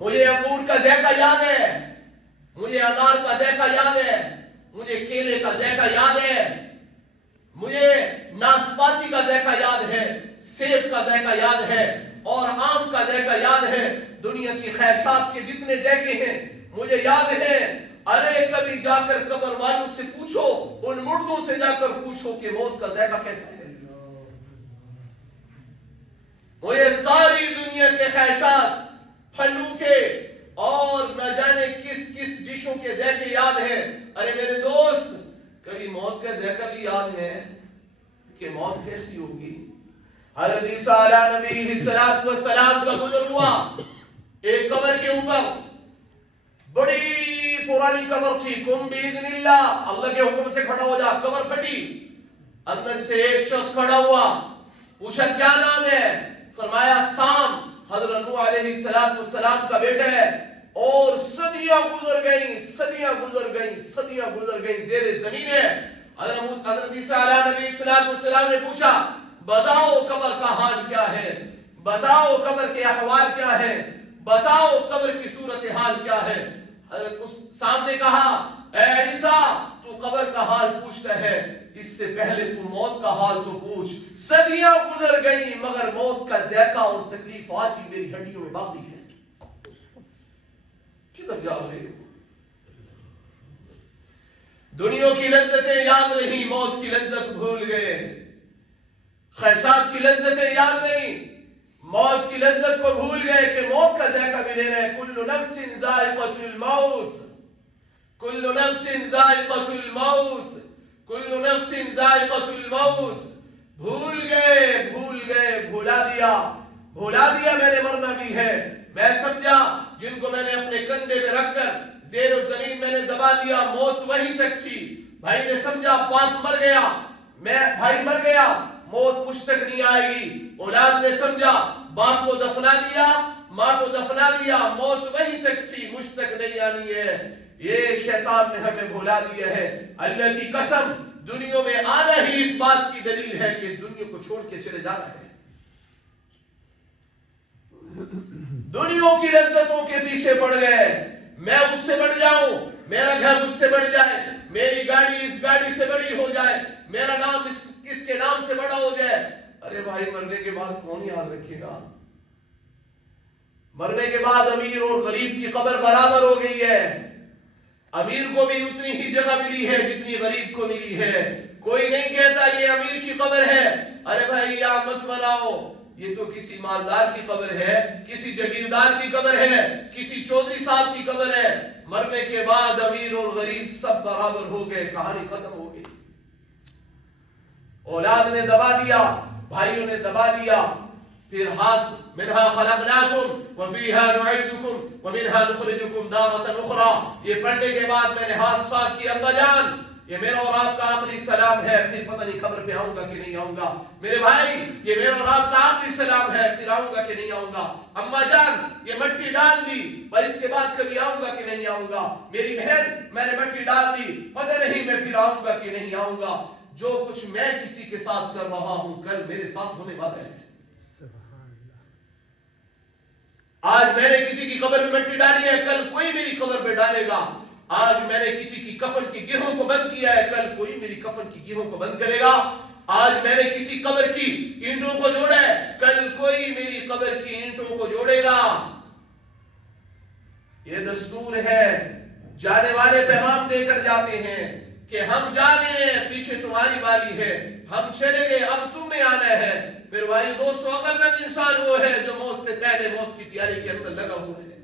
مجھے انگور کا ذائقہ یاد ہے، مجھے انار کا ذائقہ یاد ہے، مجھے کیلے کا ذائقہ یاد ہے، مجھے ناسپاتی کا ذائقہ یاد ہے، سیب کا ذائقہ یاد ہے اور آم کا ذائقہ یاد ہے۔ دنیا کی خیرات کے جتنے ذائقے ہیں مجھے یاد ہے۔ ارے کبھی جا کر قبر والوں سے پوچھو، ان مردوں سے جا کر پوچھو کہ موت کا ذائقہ کیسا ہے۔ مجھے ساری دنیا کے خواہشات، پھلوں کے اور نہ جانے کس کس ڈشوں کے ذائقے یاد ہیں۔ ارے میرے دوست، کبھی موت کا ذائقہ بھی یاد ہے کہ موت کیسی ہوگی؟ حضرت عیسیٰ علیہ نبی السلام کا گزر ہوا ایک قبر کے اوپر، بڑی پرانی قبر تھی۔ قم باذن اللہ، اللہ کے حکم سے کھڑا ہو جا۔ قبر پھٹی، اندر سے ایک شخص کھڑا ہوا، پوچھا کیا نام ہے؟ فرمایا سام، حضرت نوح علیہ السلام کا بیٹا ہے۔ اور صدیاں گزر گئیں، صدیاں گزر گئیں، صدیاں گزر گئیں، زیر زمین ہے۔ حضرت عیسیٰ علیہ نبی السلام نے پوچھا بتاؤ قبر کا حال کیا ہے، بتاؤ قبر کے احوال کیا ہے، بتاؤ قبر کی صورتحال کیا ہے۔ حضرت سام نے کہا اے عیسیٰ، تو قبر کا حال پوچھتا ہے، اس سے پہلے تو موت کا حال تو پوچھ۔ صدیاں گزر گئیں مگر موت کا ذائقہ اور تکلیف آج بھی میری ہڈیوں میں باقی ہے۔ کدھر جا رہے ہو؟ دنیا کی لذتیں یاد رہی، موت کی لذت بھول گئے۔ خواہشات کی لذتیں یاد نہیں، موت کی لذت کو بھول گئے کہ موت کا ذائقہ بھی لینا ہے۔ کل نفس ذائقۃ الموت، کل نفس ذائقۃ الموت، کل نفس ذائقۃ الموت۔ بھول گئے، بھول گئے، بھولا دیا میں نے مرنا بھی ہے۔ میں سمجھا جن کو میں نے اپنے کندھے میں رکھ کر زیر و زمین میں نے دبا دیا، موت وہیں تک تھی۔ بھائی نے سمجھا باپ مر گیا، بھائی مر گیا، موت مجھ تک نہیں آئے گی۔ اولاد نے سمجھا باپ کو دفنا دیا، ماں کو دفنا دیا، موت وہیں تک تھی، مجھ تک نہیں آنی ہے۔ یہ شیطان نے ہمیں بھلا دیا ہے۔ اللہ کی قسم، دنیا میں آنا ہی اس بات کی دلیل ہے کہ اس دنیا کو چھوڑ کے چلے جانا ہے۔ دنیا کی لذتوں کے پیچھے پڑ گئے، میں اس سے بڑھ جاؤں، میرا گھر اس سے بڑھ جائے، میری گاڑی اس گاڑی سے بڑی ہو جائے، میرا نام کس کے نام سے بڑا ہو جائے۔ ارے بھائی، مرنے کے بعد کون یاد رکھے گا؟ مرنے کے بعد امیر اور غریب کی قبر برابر ہو گئی ہے۔ امیر کو بھی اتنی ہی جگہ ملی ہے جتنی غریب کو ملی ہے۔ کوئی نہیں کہتا یہ امیر کی قبر ہے، ارے بھائی یہاں مت بناؤ، یہ تو کسی مالدار کی قبر ہے، کسی جگیردار کی قبر ہے، کسی چودھری صاحب کی قبر ہے۔ مرنے کے بعد امیر اور غریب سب برابر ہو گئے، کہانی ختم ہو گئی۔ اولاد نے دبا دیا، بھائیوں نے دبا دیا، پھر ہاتھ منہا خلقناکم وفیہا نعیدکم ومنہا نخرجکم تارۃ اخری۔ یہ پڑھنے کے بعد میں نے ہاتھ صاف کیا، ابا جان یہ میرا اور آپ کا آخری سلام ہے، پھر پتہ نہیں قبر پہ آؤں گا کہ نہیں آؤں گا۔ میرے بھائی یہ میرا اور آپ کا آخری سلام ہے، پھر آؤں گا کہ نہیں آؤں گا۔ اماں جان یہ مٹی ڈال دی، پر اس کے بعد کبھی آؤں گا کہ نہیں آؤں گا۔ میری بہن میں نے مٹی ڈال دی، پتہ نہیں میں پھر آؤں گا کہ نہیں آؤں گا۔ جو کچھ میں کسی کے ساتھ کر رہا ہوں کل میرے ساتھ ہونے والا ہے۔ آج میں نے کسی کی قبر میں مٹی ڈالی ہے، کل کوئی میری قبر پہ ڈالے گا۔ آج میں نے کسی کی کفن کی گرہوں کو بند کیا ہے، کل کوئی میری کفن کی گرہوں کو بند کرے گا۔ آج میں نے کسی قبر کی اینٹوں کو جوڑا ہے، کل کوئی میری قبر کی اینٹوں کو جوڑے گا۔ یہ دستور ہے، جانے والے پیغام دے کر جاتے ہیں کہ ہم جا رہے ہیں، پیچھے تمہاری باری ہے، ہم چلے گئے، اب تم نے آنا ہے۔ پھر بھائی دوستو، عقل مند انسان وہ ہے جو موت سے پہلے موت کی تیاری کے اندر لگا ہوا ہے۔